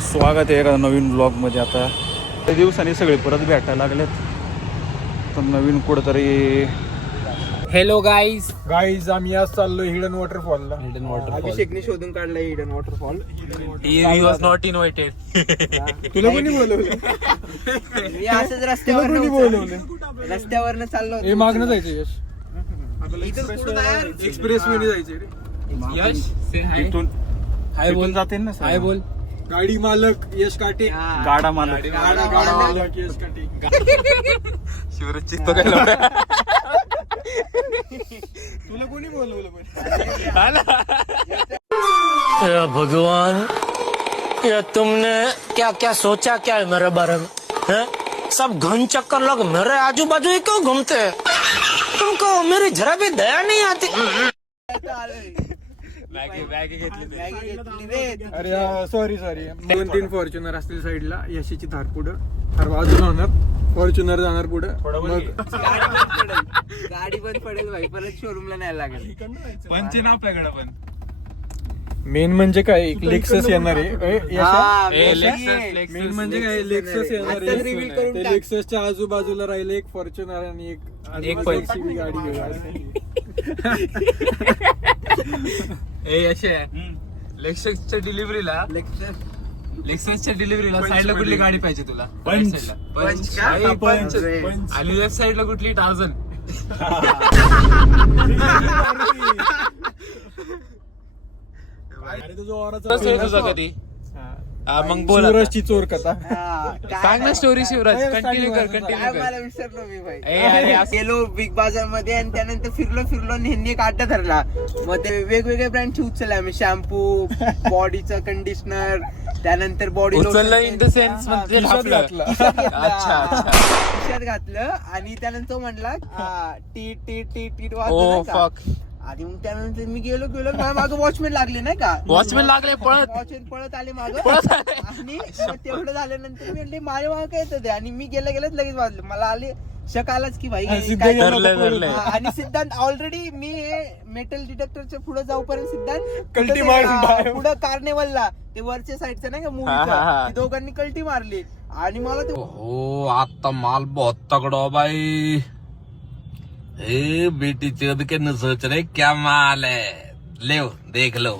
स्वागत आहे एका नवीन ब्लॉगमध्ये. आता काही दिवसांनी सगळे परत भेटायला लागलेत, तर नवीन कुठंतरी. हॅलो गाईज आम्ही आज चाललो हिडन वॉटरफॉलला. अभिषेकने शोधून काढला hidden waterfall. He was not invited. तुला कोणी बोलवलं? मी असंच रस्त्यावरनं चाललो हे मागणं जायचं यश. एक्सप्रेस वे जायचं रे. यश हाय बोल जाते ना. हाय बोल. गाडी मालक यश काटे. गाडा मालक गाडा मालक यश काटे. शिवराज चित्त काय तुला कोणी बोलवलं पण? भगवान, ये तुमने क्या क्या सोचा क्या है मेरे बारे में? हैं? सब घन चक्कर लोग मेरे आजू बाजू ही क्यों घूमते हैं? तुमको मेरी जरा भी दया नहीं आती? अरे सॉरी 2-3 फॉर्च्युनर असतील साईडला. यशीची थार पुढं, थार बाजूला होणार, फॉर्च्युनर जाणार पुढं. मग गाडी पण पडेल भाई, परत शोरूमला न्यायला लागेल. पंचे नाव आपल्याकडे पण. मेन म्हणजे काय, लेक्सस येणार आहे. लेक्सस. मेन म्हणजे काय, लेक्सस येणार आत्ताच reveal करून आहे. टाक. लेक्ससच्या आजूबाजूला राहिले एक फॉर्च्युनर आणि एक पंच. गाडी घेऊन. लेक्ससच्या डिलिव्हरीला साईडला कुठली गाडी पाहिजे तुला? पंच आणि लेफ्ट साईडला कुठली? टार्झन. अरे तुझा ओराचा तुझा कधी मग बोल. शिवराजची चोर कथा. सांग ना स्टोरी शिवराज. कंटिन्यू कर. मला विसरलो मी भाई. गेलो बिग बाजार मध्ये आणि त्यानंतर फिरलो आणि ह्यांनी एक अड्डा धरला. मग ते वेगवेगळ्या ब्रँडचे उचलले आम्ही. शॅम्पू, बॉडीचं कंडिशनर, त्यानंतर बॉडी उचललं इन द सेन्स म्हणजे खिशात घातलं आणि त्यानंतर तो म्हणला टी ओ फक. आधी मग त्यानंतर मी गेलो मागं वॉचमॅन लागले नाही का. वॉचमॅन लागले पळत. वॉचमॅन पळत आले मागं आणि मग तेवढं झाल्यानंतर मी म्हणले माझ्या मागं काय येतं ते, आणि मी गेलेच लगेच वाजलं. मला आले शक आलाच की भाई काय धरलंय. आणि सिद्धांत ऑलरेडी मी मेटल डिटेक्टरच्या पुढे जाऊपर्यंत सिद्धांत कल्टी मारून पुढे कार्निवलला ते वरच्या साईडचं नाही का मूवीचं, दोघांनी कल्टी मारली आणि मला ते ओ आता माल बहुत तगड़ा भाई. ए बेटी चोद के न सोच रहे क्या माल है, ले देख लो.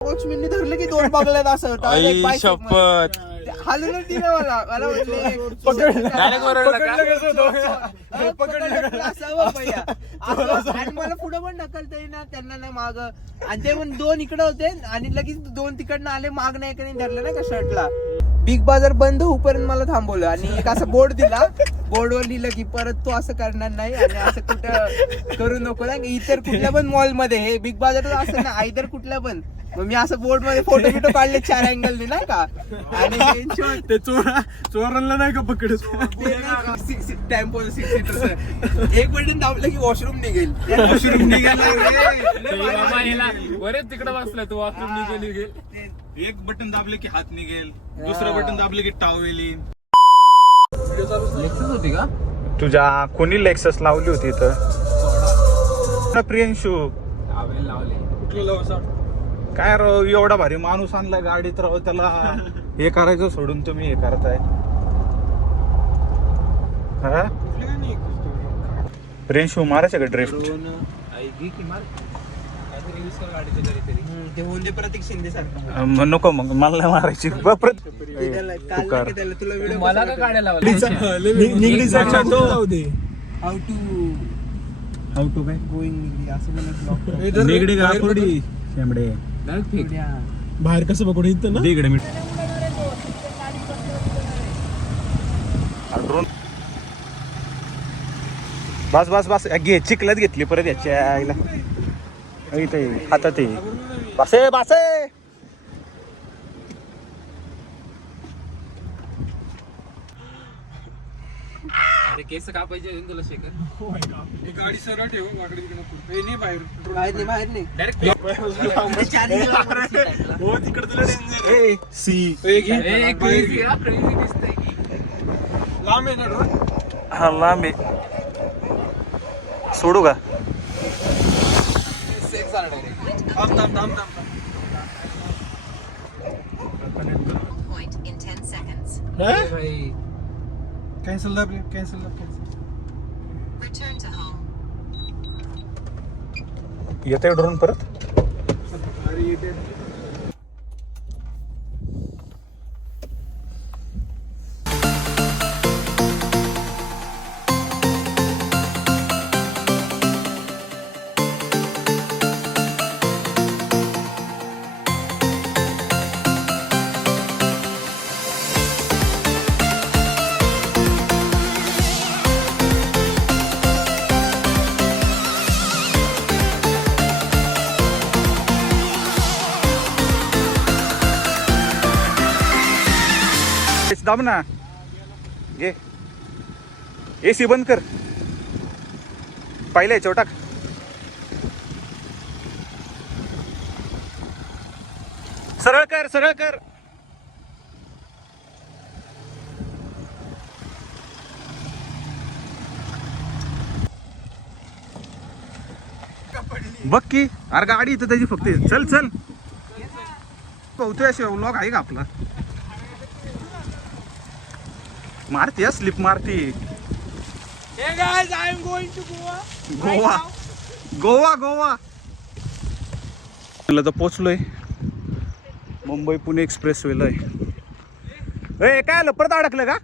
वॉचमॅनने धरलं की 2 बघल्यात असं आई शपथ. हालूनच दिलं मला म्हटले आणि मला पुढे पण ढकलता येईना, त्यांना नाही माग. आणि ते पण 2 इकडे होते आणि लगेच 2 तिकडनं आले. माग नाही का धरलं नाही का शर्टला. बिग बाजार बंद होईपर्यंत मला थांबवलं आणि एक असा बोर्ड दिला. बोर्डवर लिहिलं की परत तो असं करणार नाही आणि असं कुठं करू नको ना इतर कुठल्या पण मॉल मध्ये. हे बिग बाजार असं ना आयदर कुठल्या पण. मग मी असं बोर्ड मध्ये फोटो काढले 4 अँगल नाही का. आणि ते चोरांना नाही का पकडत. टेम्पो 6 सीटर एक बटन दाबलं की वॉशरूम निघेल. वॉशरूम बरेच तिकडे बसला तू. वॉशरूम निघेल. एक बटन दाबले की हात निघेल, दुसरं बटन दाबले की टावेल येईल. लेक्सस होती का तुझ्या कोणी लेक्सस लावली होती इथं? प्रियंशू काय राव, एवढा भारी माणूस आणला गाडीत राव, त्याला हे करायचं सोडून तुम्ही हे करताय. प्रियंशू मारायचं का ड्रिफ्ट? प्रतीक शिंदे सारखं नको मग मला नाही मारायची. तुला व्हिडिओ मला का गाड्या लावल्या? हाऊ टू काय गोईंग असं निगडी गाडी शेंबडे बाहेर कसं पकडू इथं ना. इकडे मी बस घे. चिखलात घेतली परत याच्या आईला. इथे हातात बासे अरे केस कापायचे तुला शेखर. गाडी सरळ ठेव. बाहेर बाहेर नाही डायरेक्ट हो तिकडे तुला सी लांब आहे ना. हा लांब आहे. सोडू का? भाई कॅन्सल दाब कॅन्सल येते ड्रोन परत. अरे येते दाब ना. घे AC बंद कर. पाहिलंय चोटाक. सरळ कर सरळ कर. बघ की अरे गाडी इथं त्याची फक्त. चल चल पोहतोय असे लॉग आहे का आपला. मारती स्लिप मारती. Hey guys, I am going to Goa. Goa Goa Goa. तर पोचलोय मुंबई पुणे एक्सप्रेस वेला आहे. काय आलं परत अडकलं का.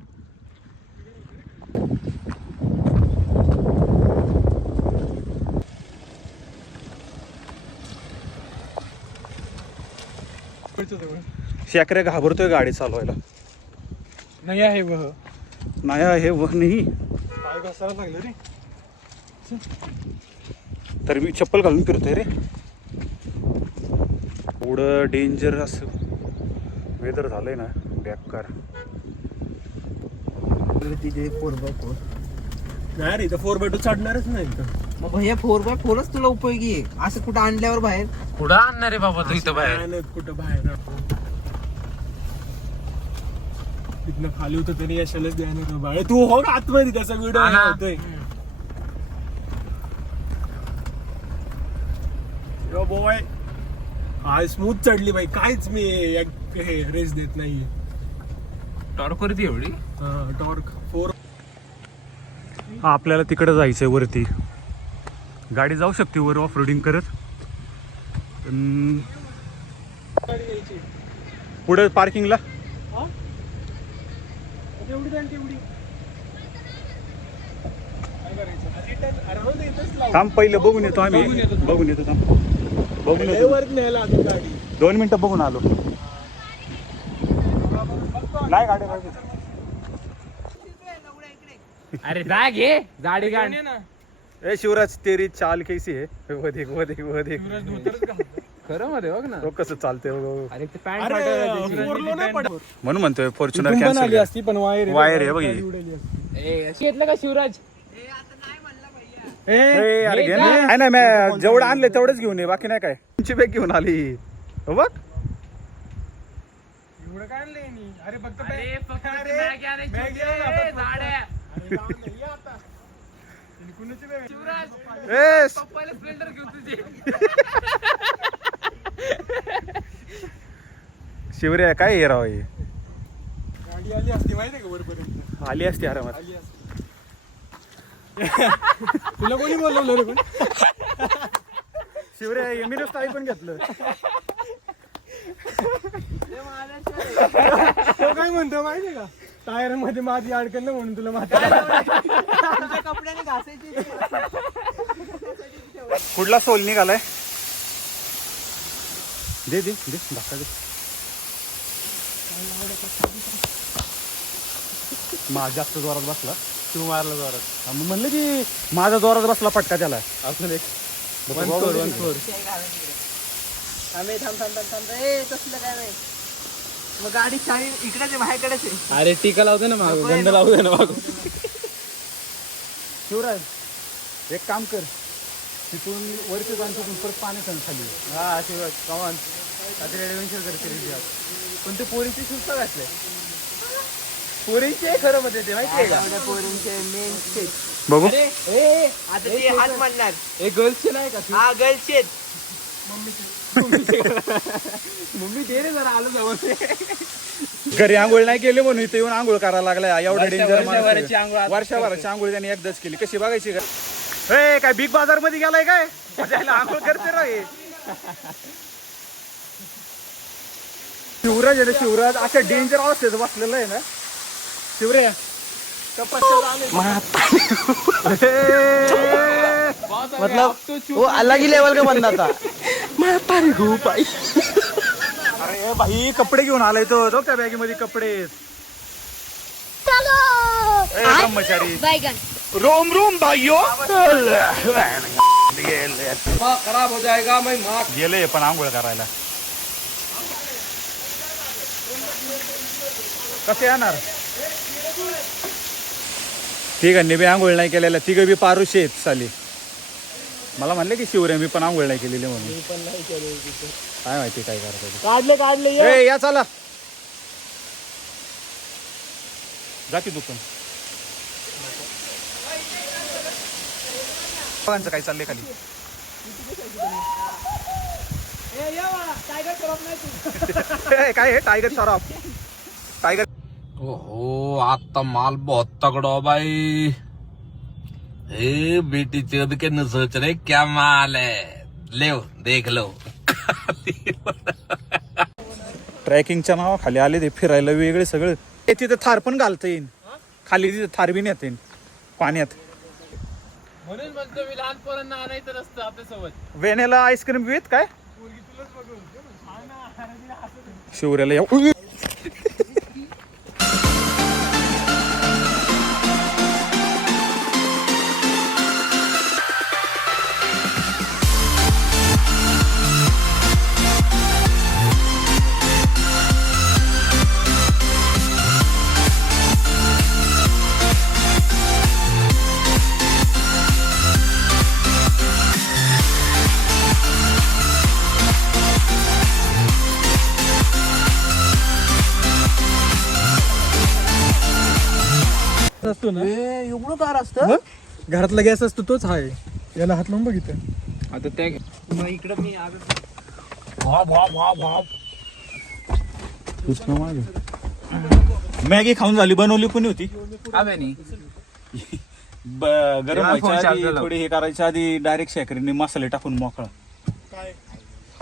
शेकऱ्या घाबरतोय गाडी चालवायला. नाही आहे वह नाही आहे वह नाही. पाय घासायला लागलं रे. तर मी चप्पल घालून फिरतोय रे. एवढं डेंजर असं वेदर झालंय ना बेकार. तिथे 4x4. नाही रे इथं 4x2 चढणारच नाही इथं. मग भैया 4x4च तुला उपयोगी आहे. असं कुठं आणल्यावर बाहेर. कुठं आणणार रे बाबा तू इथं बाहेर. नाही, कुठं बाहेर तिथनं खाली होतं तरी यशालाच द्यायला होतं बाहेर. तू हो का आतमध्ये त्याचा व्हिडिओ हा ना. होतोय. यो बॉय हा स्मूथ चढली बाई. काहीच मी रेस देत नाहीये. टॉर्क वरती एवढी. टॉर्क 4. आपल्याला तिकडे जायचंय वरती. गाडी जाऊ शकते वर ऑफ रोडिंग करत. पण पुढे पार्किंगला तेवढी जाईल तेवढी. काय करायचं रिटर्न. अरे हो दे इथंच लाव. थांब पहिलं बघून येतो आम्ही. बघून येतो थांब. बघून येतो. वर न्यायला अजून गाडी. 2 मिनिटं बघून आलो. नाही गाडी अरे जा घे गाडी काढ. ए शिवराज तेरी चाल कैसी है. वधिक वधिक वधिक. खरं मध्ये बघ ना. तो कसं चालते अरे ते पॅन्ट अरे फोरलो नाही पडत. म्हणून म्हणतोय फॉर्च्युनर इथून पण आली कॅन्सल. असती पण वायर वायर आहे बघ ही. घेतलं का शिवराज. अरे घे ना. नाही नाही मी जेवढं आणले तेवढंच घेऊन ये. बाकी नाही काय. तुमची बॅग घेऊन आली हो बघ. एवढं काय आणलंय नी. अरे फक्त ए शिवऱ्या काय हे राव हे. गाडी आली असती माहितीये का वरपर्यंत. आली असती आरामात. आली असती. तुला कोणी बोलवलं रे पण. शिवऱ्या मी नुसतं ऐकून घेतलं. तो काय म्हणतो माहितीये का टायर मध्ये माझी अडकलं म्हणून तुला कपड्याने घासायची. कुठला सोल निघालाय. दे दे दे धक्का दे. माझा जास्त जोरात बसला. तू मारला जोरात. मग म्हणलं की माझा जोरात बसला फटका त्याला. अजून एक थांब तसलं काय नाही. मग गाडी चावी इकडेच आहे बाहेरकडेच आहे. अरे टीका लावते ना मागं. गंध लावते ना मागं. शिवराज एक काम कर. तिथून वरती जाऊन तिथून परत पाणी खाली. हा शिवराज कमान आता ऍडव्हेंचर करते. पण ते पोरीचे शूज का घातले. पोरींचे खरं मध्ये ते माहितीये का. पोरींचे मेन सेट. बघू. आता ते हात मांडणार. हे गर्ल्सचे नाही का. हा गर्लचे. मम्मी दे रे जरा आलो जवळ. घरी आंघोळ नाही केली म्हणून इथे येऊन आंघोळ करायला लागलाय. एवढा डेंजर वर्षभराची आंघोळ आज वर्षभराची आंघोळ त्याने एकदाच केली. कशी बघायची का? ए काय बिग बाजार मध्ये गेलाय काय? त्याला आंघोळ करते रे शिवराज आहे ना, शिवराज अशा डेंजर अवस्थेत बसलेला आहे ना शिवराज. मतलब वो अलग ही लेवल का बंदा था. अरे भाई कपडे घेऊन आलाय तो त्या बॅगेमध्ये कपडे. ए, ब्रह्मचारी रोम रोम भाइयों. खराब हो जाएगा. मैं माँ गेले पण आंघोळ करायला. कसे येणार तिघांनी बी आंघोळ नाही केलेल्या. तिघ बी पारुशे आहेत साली. मला म्हणले की शिवरे मी पण आंघोळ नाही केलेली म्हणून. काय माहिती काय करतात. काढले या चला जाती दुकान. काय चाललंय खाली? काय हे टायगर शराब टायगर. ओहो आता माल बहुत तगड़ा हो भाई. ए बेटी चोद के न सोच रहे क्या माल है. ले देख लो. ट्रॅकिंगच्या नावाखाली आले ते फिरायला वेगळे सगळे. तिथे थार पण घालता येईन खाली. तिथे थार बी नेता येईन पाण्यात. म्हणून म्हणतो मी लहान पोरांना आणायचं नसतं आपल्यासोबत. वेण्याला आईस्क्रीम घेत काय शिवऱ्याला या. असतो ना एवढं कार असतं. घरातला गॅस असतो तोच आहे. याला हात लावून बघितलं आता त्या मग इकडं मी मॅगी खाऊन झाली. बनवली पण होती आव्यानी गरम व्हायच्या आधी थोडी हे करायच्या आधी डायरेक्ट शेकरीने मसाले टाकून मोकळा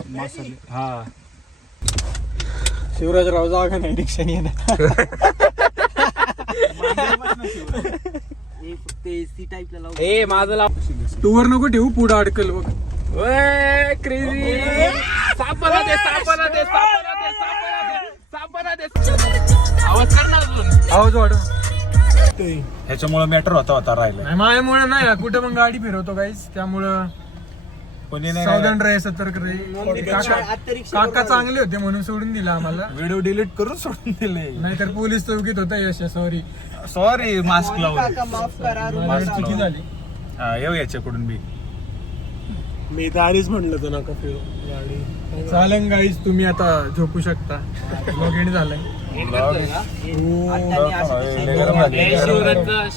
मसाले. हा शिवराजराव जागा नाही रिक्षाने येणार. ए माझं लाव. टूवर नको ठेवू पुढं अडकल बघ. क्रेझी सापना दे सापना दे सापना दे सापना दे सापना दे. आवाज कर ना अजून. आवाज वाढव. ह्याच्यामुळे मॅटर होता राहिला. नाही माझ्यामुळे नाही कुठं पण गाडी फिरवतो गाईस. त्यामुळं सावधान राहा सतर्क राहा. काका चांगले होते म्हणून सोडून दिला आम्हाला. व्हिडिओ डिलीट करून सोडून दिले. नाहीतर पोलीस चौकीत होता यश. सॉरी मास्क लावून माफ करा. चुकी झाली. येऊ याच्याकडून बी. मी तर आधीच म्हणलं तर नका फिरू गाडी. चालन गाईस तुम्ही आता झोपू शकता. लॉग इन झालंय.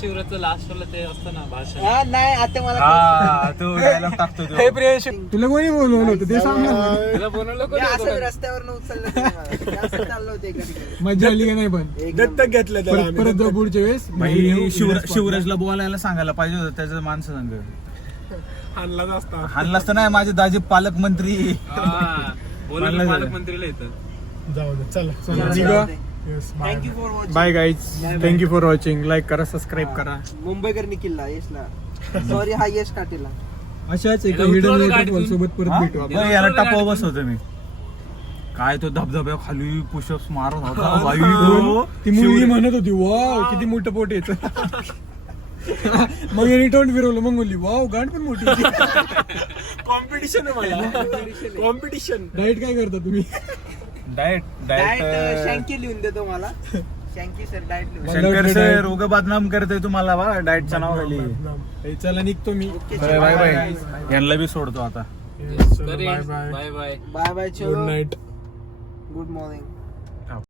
शिवराचं लास्ट ते असतं ना भाषण. नाही आता मला तो डायलॉग टाकतो तो. तुला कोणी बोलवलं होतं ते सांग ना. तुला बनवलं असं रस्त्यावर उचललं चाललं होते. मजा आली का नाही पण दत्तक घेतलं परत जाऊ पुढच्या वेळेस. भाई शिवराजला बोलायला सांगायला पाहिजे होतं. त्याचं माणसं सांग हाणला असतं नाही. माझे दाजी पालकमंत्री पालकमंत्रीला येतात. जाऊ दे चला. Thank you for watching. Bye guys. Thank you for watching. Like करा सबस्क्राईब करा. मुंबईकर निखिलला यशला सॉरी हा यश काटेला. अशाच एका व्हिडिओ सोबत परत भेटू आपण. याला टापाव बस होतं मी. काय तो धबधब्या खाली पुशअप्स मारत होता. ती मुलगी म्हणत होती वाव किती मोठं पोट येत. मग यांनी तोंड फिरवलं. मग बोलली वाव गांड पण मोठी. कॉम्पिटिशन आहे मला. कॉम्पिटिशन. डाएट काय करता तुम्ही? डाएट शँकी लिहून देतो मला. शँकी सर डाएट लिहून. शंकर सर उगा बदनाम करतोय तुम्हाला बा डाएटच्या नावाखाली. चला निघतो मी. Bye bye. यांना बी सोडतो आता. Bye bye. Bye bye. Good night. Good morning.